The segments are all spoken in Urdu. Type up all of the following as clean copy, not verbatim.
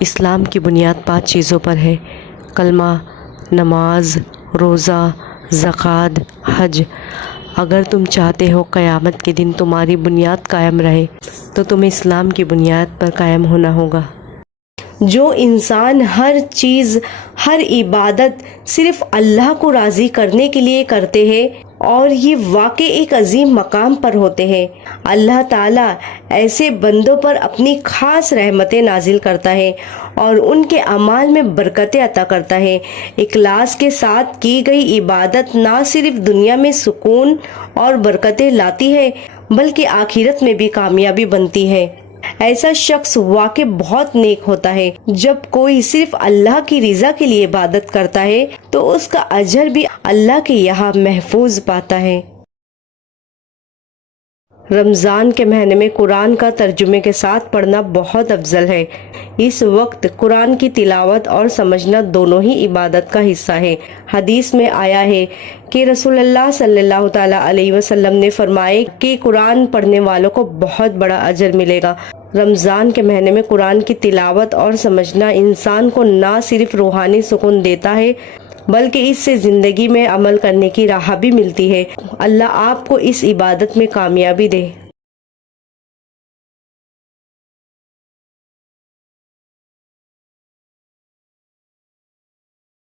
اسلام کی بنیاد 5 چیزوں پر ہے: کلمہ، نماز، روزہ، زکوٰۃ، حج۔ اگر تم چاہتے ہو قیامت کے دن تمہاری بنیاد قائم رہے تو تمہیں اسلام کی بنیاد پر قائم ہونا ہوگا۔ جو انسان ہر چیز، ہر عبادت صرف اللہ کو راضی کرنے کے لیے کرتے ہیں اور یہ واقعی ایک عظیم مقام پر ہوتے ہیں، اللہ تعالیٰ ایسے بندوں پر اپنی خاص رحمتیں نازل کرتا ہے اور ان کے اعمال میں برکتیں عطا کرتا ہے۔ اخلاص کے ساتھ کی گئی عبادت نہ صرف دنیا میں سکون اور برکتیں لاتی ہے بلکہ آخرت میں بھی کامیابی بنتی ہے۔ ایسا شخص واقعی بہت نیک ہوتا ہے۔ جب کوئی صرف اللہ کی رضا کے لیے عبادت کرتا ہے تو اس کا اجر بھی اللہ کے یہاں محفوظ پاتا ہے۔ رمضان کے مہینے میں قرآن کا ترجمے کے ساتھ پڑھنا بہت افضل ہے۔ اس وقت قرآن کی تلاوت اور سمجھنا دونوں ہی عبادت کا حصہ ہے۔ حدیث میں آیا ہے کہ رسول اللہ صلی اللہ تعالیٰ علیہ وسلم نے فرمایا کہ قرآن پڑھنے والوں کو بہت بڑا اجر ملے گا۔ رمضان کے مہینے میں قرآن کی تلاوت اور سمجھنا انسان کو نہ صرف روحانی سکون دیتا ہے بلکہ اس سے زندگی میں عمل کرنے کی راہ بھی ملتی ہے۔ اللہ آپ کو اس عبادت میں کامیابی دے۔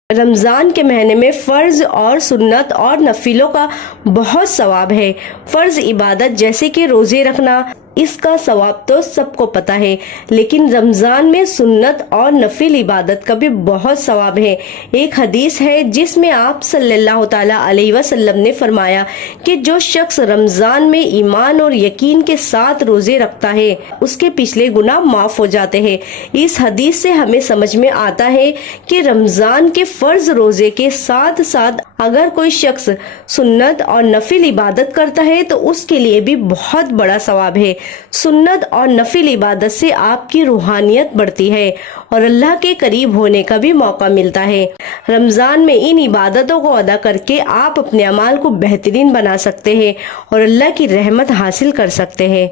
رمضان کے مہینے میں فرض اور سنت اور نفلوں کا بہت ثواب ہے۔ فرض عبادت جیسے کہ روزے رکھنا، اس کا ثواب تو سب کو پتہ ہے، لیکن رمضان میں سنت اور نفل عبادت کا بھی بہت ثواب ہے۔ ایک حدیث ہے جس میں آپ صلی اللہ تعالیٰ علیہ وسلم نے فرمایا کہ جو شخص رمضان میں ایمان اور یقین کے ساتھ روزے رکھتا ہے اس کے پچھلے گناہ معاف ہو جاتے ہیں۔ اس حدیث سے ہمیں سمجھ میں آتا ہے کہ رمضان کے فرض روزے کے ساتھ ساتھ اگر کوئی شخص سنت اور نفل عبادت کرتا ہے تو اس کے لیے بھی بہت بڑا ثواب ہے۔ سنت اور نفل عبادت سے آپ کی روحانیت بڑھتی ہے اور اللہ کے قریب ہونے کا بھی موقع ملتا ہے۔ رمضان میں ان عبادتوں کو ادا کر کے آپ اپنے اعمال کو بہترین بنا سکتے ہیں اور اللہ کی رحمت حاصل کر سکتے ہیں۔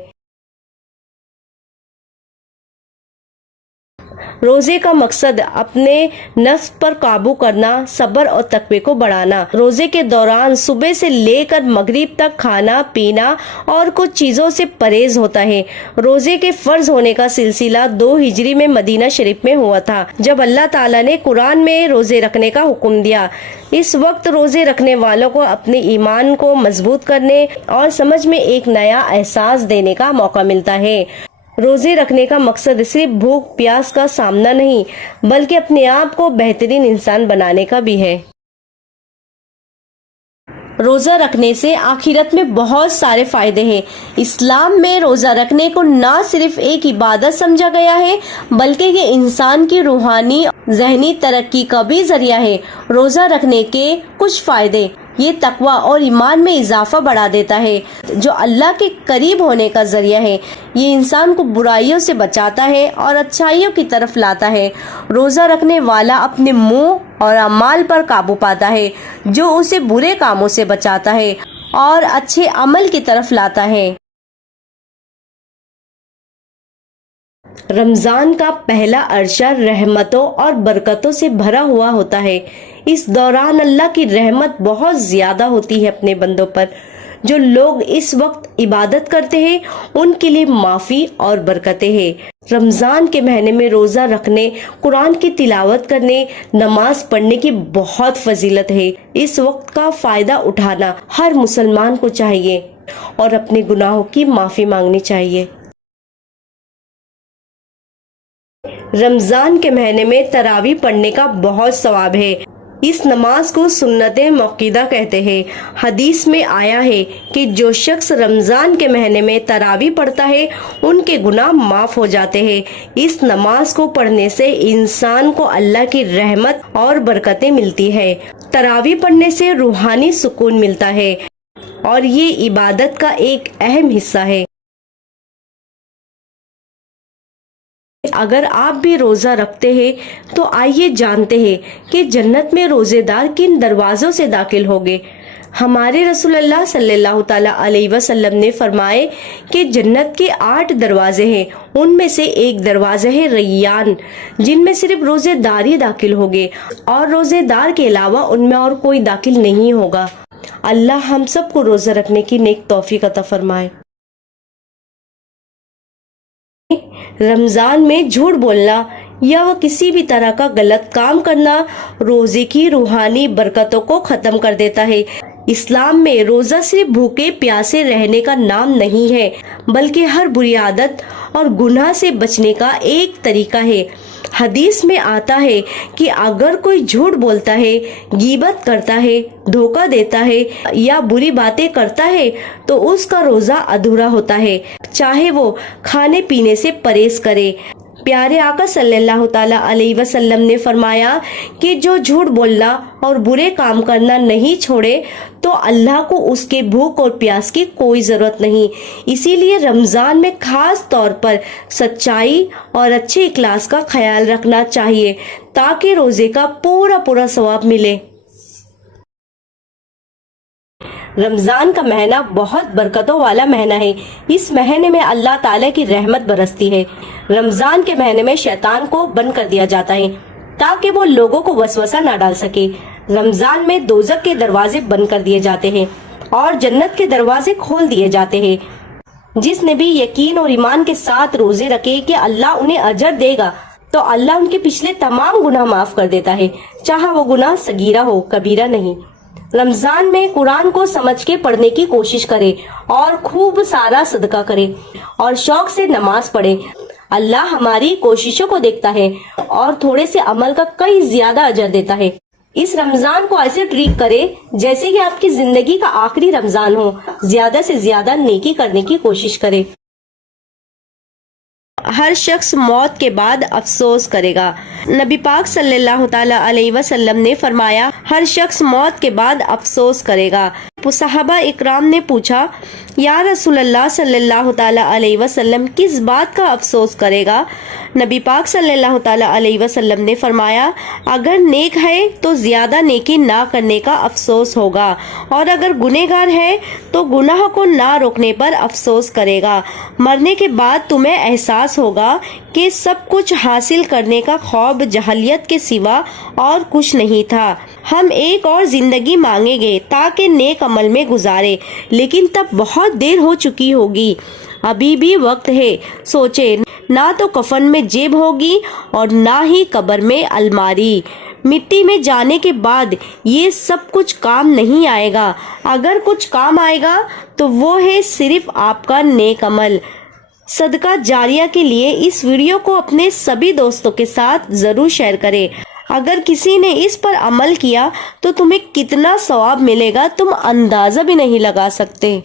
روزے کا مقصد اپنے نفس پر قابو کرنا، صبر اور تقوی کو بڑھانا۔ روزے کے دوران صبح سے لے کر مغرب تک کھانا پینا اور کچھ چیزوں سے پرہیز ہوتا ہے۔ روزے کے فرض ہونے کا سلسلہ 2 ہجری میں مدینہ شریف میں ہوا تھا جب اللہ تعالیٰ نے قرآن میں روزے رکھنے کا حکم دیا۔ اس وقت روزے رکھنے والوں کو اپنے ایمان کو مضبوط کرنے اور سمجھ میں ایک نیا احساس دینے کا موقع ملتا ہے۔ روزے رکھنے کا مقصد صرف بھوک پیاس کا سامنا نہیں بلکہ اپنے آپ کو بہترین انسان بنانے کا بھی ہے۔ روزہ رکھنے سے آخرت میں بہت سارے فائدے ہیں۔ اسلام میں روزہ رکھنے کو نہ صرف ایک عبادت سمجھا گیا ہے بلکہ یہ انسان کی روحانی ذہنی ترقی کا بھی ذریعہ ہے۔ روزہ رکھنے کے کچھ فائدے: یہ تقوی اور ایمان میں اضافہ بڑھا دیتا ہے جو اللہ کے قریب ہونے کا ذریعہ ہے۔ یہ انسان کو برائیوں سے بچاتا ہے اور اچھائیوں کی طرف لاتا ہے۔ روزہ رکھنے والا اپنے منہ اور اعمال پر قابو پاتا ہے جو اسے برے کاموں سے بچاتا ہے اور اچھے عمل کی طرف لاتا ہے۔ رمضان کا پہلا عرصہ رحمتوں اور برکتوں سے بھرا ہوا ہوتا ہے۔ اس دوران اللہ کی رحمت بہت زیادہ ہوتی ہے اپنے بندوں پر۔ جو لوگ اس وقت عبادت کرتے ہیں ان کے لیے معافی اور برکتیں ہیں۔ رمضان کے مہینے میں روزہ رکھنے، قرآن کی تلاوت کرنے، نماز پڑھنے کی بہت فضیلت ہے۔ اس وقت کا فائدہ اٹھانا ہر مسلمان کو چاہیے اور اپنے گناہوں کی معافی مانگنی چاہیے۔ رمضان کے مہینے میں تراویح پڑھنے کا بہت ثواب ہے۔ اس نماز کو سنت موقدہ کہتے ہیں۔ حدیث میں آیا ہے کہ جو شخص رمضان کے مہینے میں تراویح پڑھتا ہے ان کے گناہ معاف ہو جاتے ہیں۔ اس نماز کو پڑھنے سے انسان کو اللہ کی رحمت اور برکتیں ملتی ہے۔ تراویح پڑھنے سے روحانی سکون ملتا ہے اور یہ عبادت کا ایک اہم حصہ ہے۔ اگر آپ بھی روزہ رکھتے ہیں تو آئیے جانتے ہیں کہ جنت میں روزے دار کن دروازوں سے داخل ہوں گے۔ ہمارے رسول اللہ صلی اللہ تعالیٰ علیہ وسلم نے فرمائے کہ جنت کے 8 دروازے ہیں، ان میں سے ایک دروازہ ہے ریان، جن میں صرف روزے دار ہی داخل ہوگے اور روزے دار کے علاوہ ان میں اور کوئی داخل نہیں ہوگا۔ اللہ ہم سب کو روزہ رکھنے کی نیک توفیق عطا فرمائے۔ رمضان میں جھوٹ بولنا یا وہ کسی بھی طرح کا غلط کام کرنا روزے کی روحانی برکتوں کو ختم کر دیتا ہے۔ اسلام میں روزہ صرف بھوکے پیاسے رہنے کا نام نہیں ہے، بلکہ ہر بری عادت اور گناہ سے بچنے کا ایک طریقہ ہے۔ حدیث میں آتا ہے کہ اگر کوئی جھوٹ بولتا ہے، غیبت کرتا ہے، دھوکہ دیتا ہے یا بری باتیں کرتا ہے تو اس کا روزہ ادھورا ہوتا ہے، چاہے وہ کھانے پینے سے پرہیز کرے۔ پیارے آقا صلی اللہ تعالیٰ علیہ وسلم نے فرمایا کہ جو جھوٹ بولنا اور برے کام کرنا نہیں چھوڑے تو اللہ کو اس کے بھوک اور پیاس کی کوئی ضرورت نہیں۔ اسی لیے رمضان میں خاص طور پر سچائی اور اچھے اخلاص کا خیال رکھنا چاہیے تاکہ روزے کا پورا ثواب ملے۔ رمضان کا مہینہ بہت برکتوں والا مہینہ ہے۔ اس مہینے میں اللہ تعالیٰ کی رحمت برستی ہے۔ رمضان کے مہینے میں شیطان کو بند کر دیا جاتا ہے تاکہ وہ لوگوں کو وسوسہ نہ ڈال سکے۔ رمضان میں دوزخ کے دروازے بند کر دیے جاتے ہیں اور جنت کے دروازے کھول دیے جاتے ہیں۔ جس نے بھی یقین اور ایمان کے ساتھ روزے رکھے کہ اللہ انہیں اجر دے گا تو اللہ ان کے پچھلے تمام گناہ معاف کر دیتا ہے، چاہے وہ گناہ صغیرہ ہو، کبیرہ نہیں۔ رمضان میں قرآن کو سمجھ کے پڑھنے کی کوشش کرے اور خوب سارا صدقہ کرے اور شوق سے نماز پڑھے۔ اللہ ہماری کوششوں کو دیکھتا ہے اور تھوڑے سے عمل کا کئی زیادہ اجر دیتا ہے۔ اس رمضان کو ایسے ٹریٹ کرے جیسے کہ آپ کی زندگی کا آخری رمضان ہو۔ زیادہ سے زیادہ نیکی کرنے کی کوشش کرے۔ ہر شخص موت کے بعد افسوس کرے گا۔ نبی پاک صلی اللہ تعالیٰ علیہ وسلم نے فرمایا، ہر شخص موت کے بعد افسوس کرے گا۔ صحابہ اکرام نے پوچھا، یا رسول اللہ صلی اللہ تعالیٰ علیہ وسلم کس بات کا افسوس کرے گا؟ نبی پاک صلی اللہ تعالیٰ علیہ وسلم نے فرمایا، اگر نیک ہے تو زیادہ نیکی نہ کرنے کا افسوس ہوگا، اور اگر گنہگار ہے تو گناہ کو نہ روکنے پر افسوس کرے گا۔ مرنے کے بعد تمہیں احساس ہوگا کہ سب کچھ حاصل کرنے کا خواب جہلیت کے سوا اور کچھ نہیں تھا۔ ہم ایک اور زندگی مانگیں گے تاکہ نیک عمل میں گزارے، لیکن تب بہت دیر ہو چکی ہوگی۔ ابھی بھی وقت ہے، سوچے، نہ تو کفن میں جیب ہوگی اور نہ ہی قبر میں الماری۔ مٹی میں جانے کے بعد یہ سب کچھ کام نہیں آئے گا۔ اگر کچھ کام آئے گا تو وہ ہے صرف آپ کا نیک عمل۔ صدقہ جاریہ کے لیے اس ویڈیو کو اپنے سبھی دوستوں کے ساتھ ضرور شیئر کریں۔ اگر کسی نے اس پر عمل کیا تو تمہیں کتنا ثواب ملے گا تم اندازہ بھی نہیں لگا سکتے۔